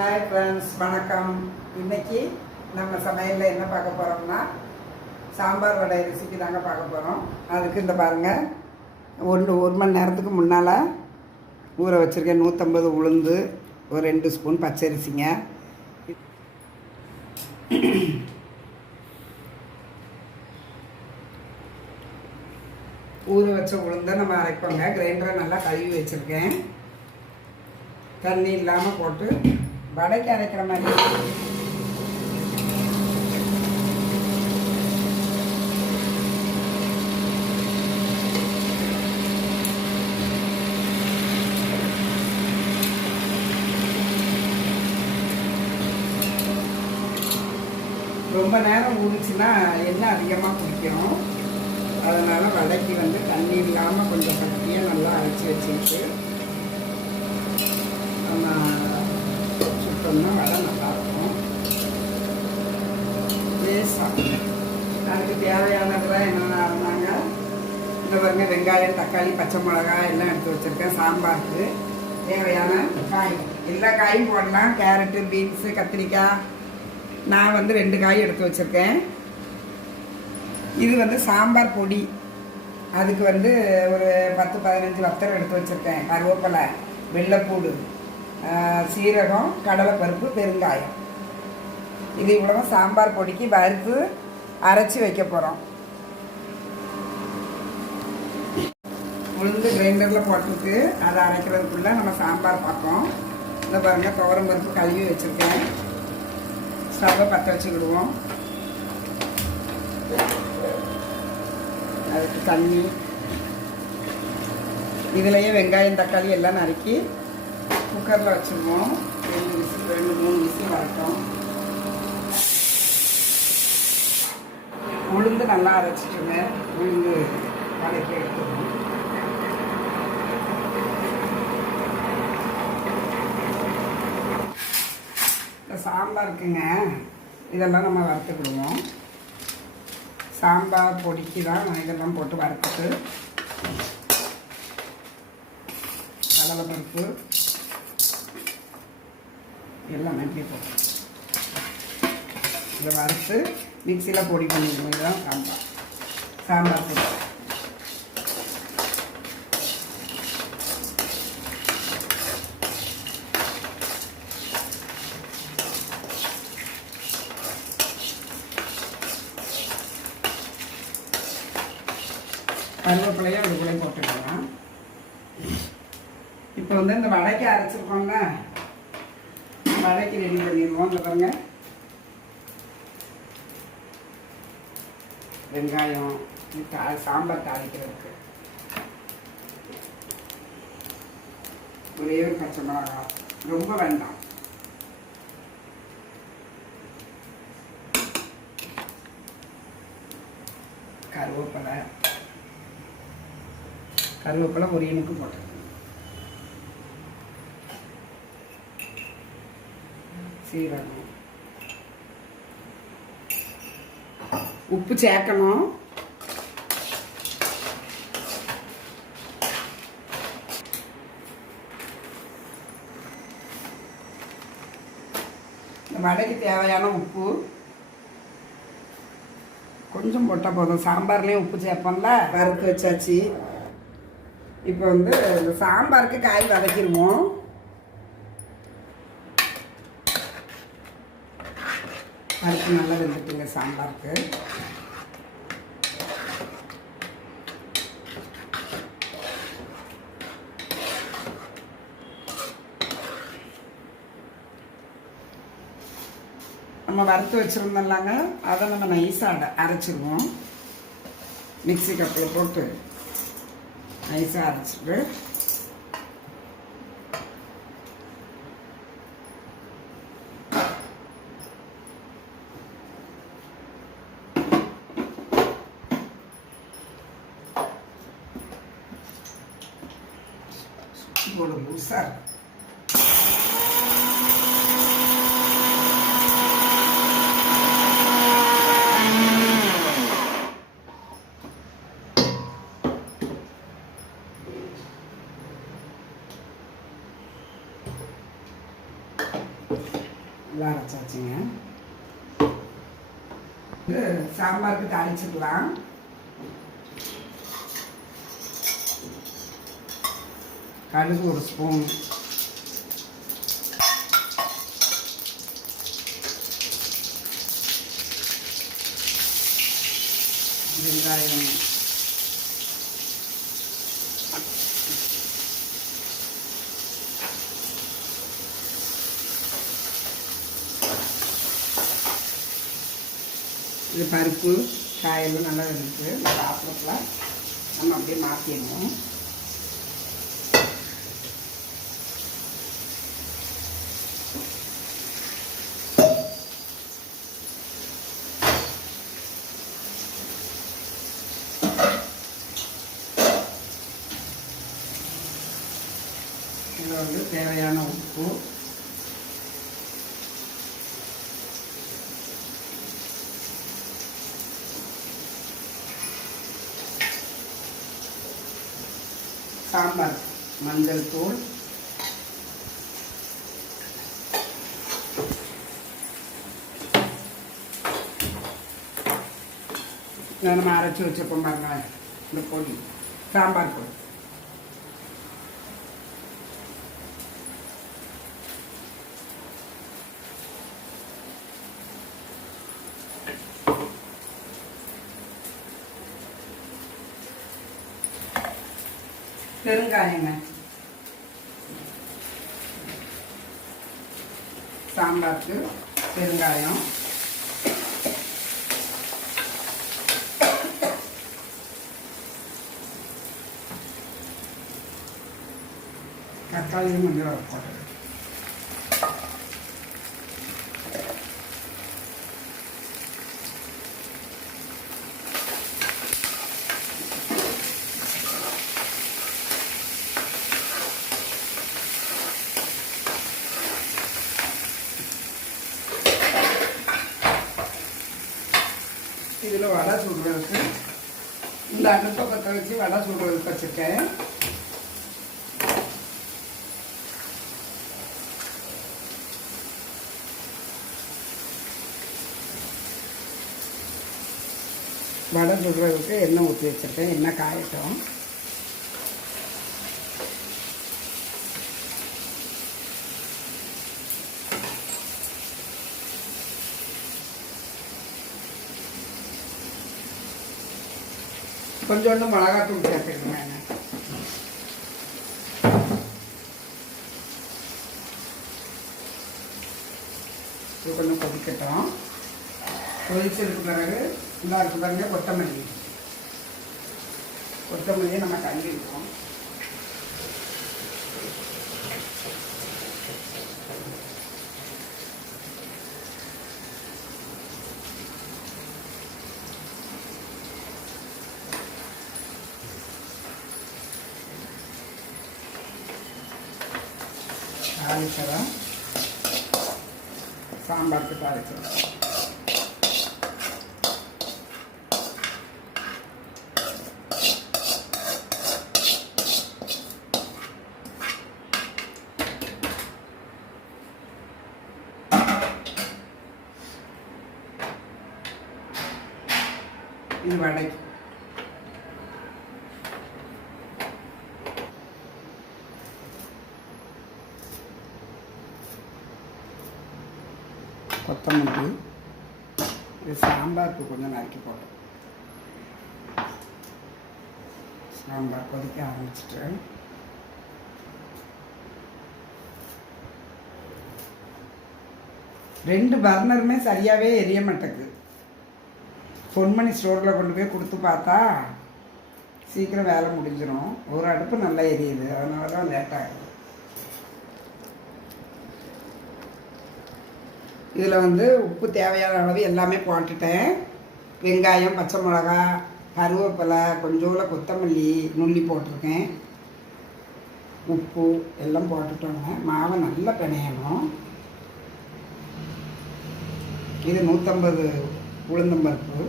Hi friends வணக்கம். இன்னைக்கு நம்ம சமையலில் என்ன பார்க்க போகிறோம்னா சாம்பார் வடை ரெசிபி தாங்க பார்க்க போகிறோம் அதுக்கு இந்த பாருங்கள் ஒன்று ஒரு மணி நேரத்துக்கு முன்னால் ஊற வச்சுருக்கேன் நூற்றம்பது உளுந்து ஒரு ரெண்டு ஸ்பூன் பச்சரிசிங்க. ஊற வச்ச உளுந்தை நம்ம அரைப்போங்க. கிரைண்டரை நல்லா கழுவி வச்சுருக்கேன். தண்ணி இல்லாமல் போட்டு வடைக்கு அரைக்கிற மாதிரி. ரொம்ப நேரம் ஊறிச்சுன்னா எண்ணெய் அதிகமாக பிடிக்கும் அதனால் வடைக்கு வந்து தண்ணி இல்லாமல் கொஞ்சம் கட்டியாக நல்லா அரைச்சி வச்சுக்கிட்டு நம்ம போட்டோம்னா வடை நல்லாயிருக்கும் லேசாக அதுக்கு தேவையானதெல்லாம் என்னென்ன இருந்தாங்க? இந்த பாருங்க வெங்காயம் தக்காளி பச்சை மிளகாய் எல்லாம் எடுத்து வச்சுருக்கேன். சாம்பாருக்கு தேவையான காய். எல்லா காயும் போடலாம். கேரட்டு பீன்ஸு கத்திரிக்காய். நான் வந்து ரெண்டு காய் எடுத்து வச்சுருக்கேன். இது வந்து சாம்பார் பொடி. அதுக்கு வந்து ஒரு பத்து பதினஞ்சு வத்தரம் எடுத்து வச்சுருக்கேன். கருவேப்பிலை வெள்ளைப்பூடு. சீரகம் கடலைப்பருப்பு பெருங்காயம். இது இவ்வளவு சாம்பார் பொடிக்கு வறுத்து அரைச்சி வைக்க போகிறோம் உளுந்து கிரைண்டரில் போட்டுட்டு அதை அரைக்கிறதுக்குள்ளே நம்ம சாம்பார் பார்ப்போம். இந்த பாருங்கள் துவரம் பருப்பு கழுவி வச்சுருக்கேன். ஸ்டவ்வை பற்ற வச்சுக்கிடுவோம். அதுக்கு தண்ணி. இதுலேயே வெங்காயம் தக்காளி எல்லாம் நறுக்கி குக்கரில் வச்சுருவோம். ரெண்டு விசில் ரெண்டு மூணு விசில் வரட்டும். உளுந்து நல்லா அரைச்சிட்டுங்க. உளுந்து வதக்கி எடுத்துக்கணும் இந்த சாம்பாருக்குங்க இதெல்லாம் நம்ம வறுத்துக்கிடுவோம். சாம்பார் பொடிக்கு தான் நான் இதெல்லாம் போட்டு வறுத்துட்டு கடலைப்பருப்பு எல்லாம் நன்றி போட்டு. இதை வறுத்து மிக்சியில் பொடி பண்ணிக்கணும் இதுதான் சாம்பார். சாம்பார் பொடி. கருவேப்பிலையும் அதுக்குள்ளே போட்டுக்கலாம். இப்போ வந்து இந்த வடைக்கு அரைச்சிருக்கோம்ல வதக்கி ரெடி பண்ணிடுவோம் இந்த பாருங்க. வெங்காயம் தா- சாம்பார் தாளிக்கிறதுக்கு. ஒரே ஒரு பச்சை மிளகா. ரொம்ப வேண்டாம். கருவேப்பிலை. கருவேப்பிலை ஒரு இனுக்கு போட்டுருக்கேன் சீரகம் உப்பு சேர்க்கணும். வடைக்கு தேவையான உப்பு. கொஞ்சம் போட்டால் போதும். சாம்பார்லேயும் உப்பு சேர்ப்போம்ல? வறுத்து வச்சாச்சு. இப்போ வந்து இந்த சாம்பாருக்கு காய் வதக்கிடுவோம். பருப்பு நல்லா வெந்துட்டுங்க சாம்பாருக்கு. நம்ம வறுத்து வச்சுருந்தோம்லாங்க அதை நம்ம நைஸாக அரைச்சிருவோம். மிக்ஸி கப்பில் போட்டு நைஸாக அரைச்சிட்டு போடு லூஸாக இருக்கு நல்லா அரைச்சாச்சுங்க இது சாம்பாருக்கு தாளிச்சுக்கலாம் கடுகு ஒரு ஸ்பூன் வெங்காயம் இது பருப்பு காயெல்லாம் நல்லா இருக்குது இந்த பாத்திரத்தில் நம்ம அப்படியே மாற்றிடணும் வந்து தேவையான உப்பு சாம்பார் மஞ்சள் தூள் இதை நம்ம அரைச்சி வச்சுருப்போம் பாருங்க இந்த பொடி சாம்பார் பொடி பெருங்காயங்க சாம்பாருக்கு பெருங்காயம். தக்காளியும் கொஞ்சம் போட்டது இதில் வடை சுடுறதுக்கு இந்த அடுப்பை பற்ற வச்சு வடை சுடுறதுக்கு வச்சுருக்கேன் வடை சுடுறதுக்கு எண்ணெய் ஊற்றி வச்சுருக்கேன் எண்ணெய் காயட்டும். கொஞ்சோண்டு மிளகாத்தூள் சேர்த்துக்கணும். என்ன இது கொஞ்சம் கொதிக்கட்டும். கொதிச்சதுக்கு பிறகு இந்த இருக்கு பாருங்க கொத்தமல்லி. கொத்தமல்லியை நம்ம கண்டிருக்கோம் தாளிச்சரம் சாம்பாருக்கு தாளிச்சரம் இது வடைக்கு கொத்தமல்லி இது சாம்பாருக்கு கொஞ்சம் நறுக்கி போட்டேன். சாம்பார் கொதிக்க ஆரம்பிச்சிட்டு ரெண்டு பர்னருமே சரியாகவே எரிய மாட்டேங்குது. பொன்மணி ஸ்டோரில் கொண்டு போய் கொடுத்து பார்த்தா சீக்கிரம் வேலை முடிஞ்சிடும் ஒரு அடுப்பு நல்லா எரியுது. அதனால தான் லேட்டாகுது இதில் வந்து உப்பு தேவையான அளவு எல்லாமே போட்டுட்டேன். வெங்காயம் பச்சை மிளகா கருவேப்பிலை கொஞ்சோல கொத்தமல்லி நுள்ளி போட்டிருக்கேன். உப்பு எல்லாம் போட்டுட்டோங்க. மாவை நல்லா பிணையணும். இது நூற்றம்பது உளுந்தம்பருப்பு.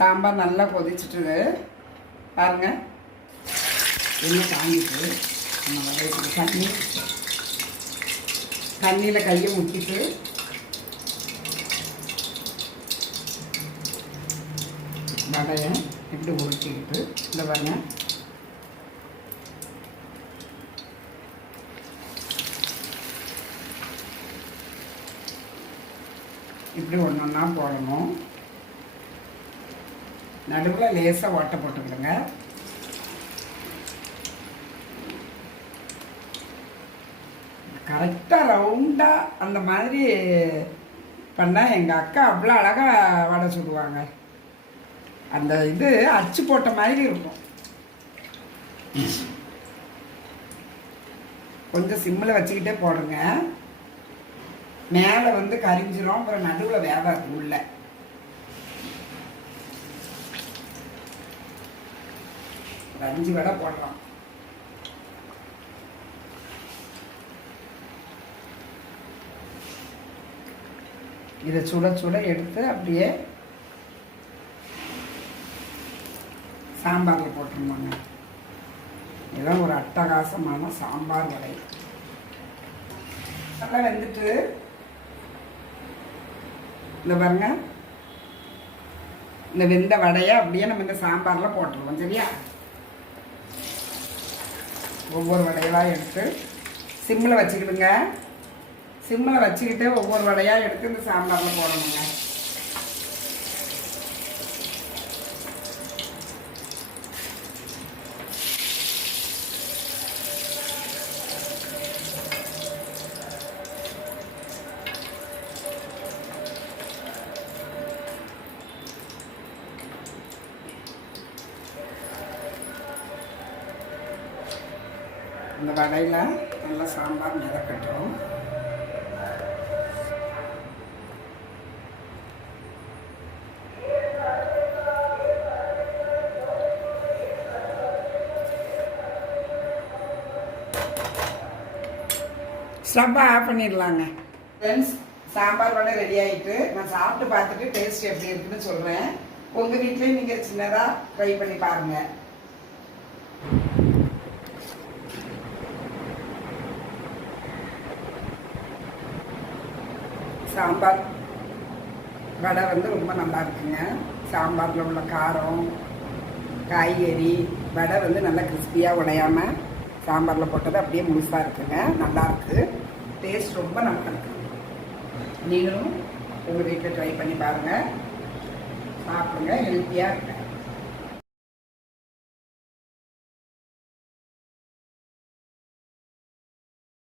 சாம்பார் நல்லா கொதிச்சிட்டு பாருங்க. எண்ணெய் காங்கிட்டு நம்ம வரைக்கும் தண்ணி. தண்ணியில் கையை முக்கிட்டு. வடையை இப்படி உருட்டிக்கிட்டு இந்த பாருங்க. இப்படி ஒன்று ஒன்றா போடணும். நடுவில் லேசாக ஓட்டை போட்டுக்கிடுங்க கரெக்டாக ரவுண்டாக அந்த மாதிரி பண்ணால் எங்கள் அக்கா அவ்வளோ அழகாக வடை சுடுவாங்க. அந்த இது அச்சு போட்ட மாதிரி இருக்கும். கொஞ்சம் சிம்மில் வச்சுக்கிட்டே போடுங்க. மேலே வந்து கரிஞ்சிரும் அப்புறம் நடுவில் வேகாது உள்ளே. ஒரு அஞ்சு வடை போடலாம். இதை சுட சுட எடுத்து அப்படியே சாம்பாரில் போட்டுருமாங்க. இதான் ஒரு அட்டகாசமான சாம்பார் வடை. நல்லா வெந்துட்டு இந்த பாருங்க. இந்த வெந்த வடையை அப்படியே நம்ம இந்த சாம்பாரில் போட்டுருவோம் சரியா? ஒவ்வொரு வடையெல்லாம் எடுத்து சிம்மில் வச்சுக்கிடுங்க. சிம்மில் வச்சுக்கிட்டு ஒவ்வொரு வடையாக எடுத்து இந்த சாம்பாரில் போடணுங்க. இந்த வடையில் நல்லா சாம்பார் மிதக்கட்டும். ஸ்டவ்வை ஆஃப் பண்ணிடலாங்க. ஃப்ரெண்ட்ஸ் சாம்பார் வடை ரெடி ஆகிட்டு நான் சாப்பிட்டு பார்த்துட்டு டேஸ்ட் எப்படி இருக்குன்னு சொல்கிறேன் உங்கள் வீட்லேயும் நீங்கள் சின்னதாக ட்ரை பண்ணி பாருங்கள் சாம்பார் வடை வந்து ரொம்ப நல்லா இருக்குங்க. சாம்பாரில் உள்ள காரம் காய்கறி வடை வந்து நல்லா கிறிஸ்பியாக உடையாமல் சாம்பாரில் போட்டது அப்படியே முழுசாக இருக்குங்க. நல்லாயிருக்கு டேஸ்ட் ரொம்ப நல்லா இருக்கு. நீங்களும் உங்கள் வீட்டில் ட்ரை பண்ணி பாருங்கள் சாப்பிடுங்க ஹெல்த்தியாக இருக்கு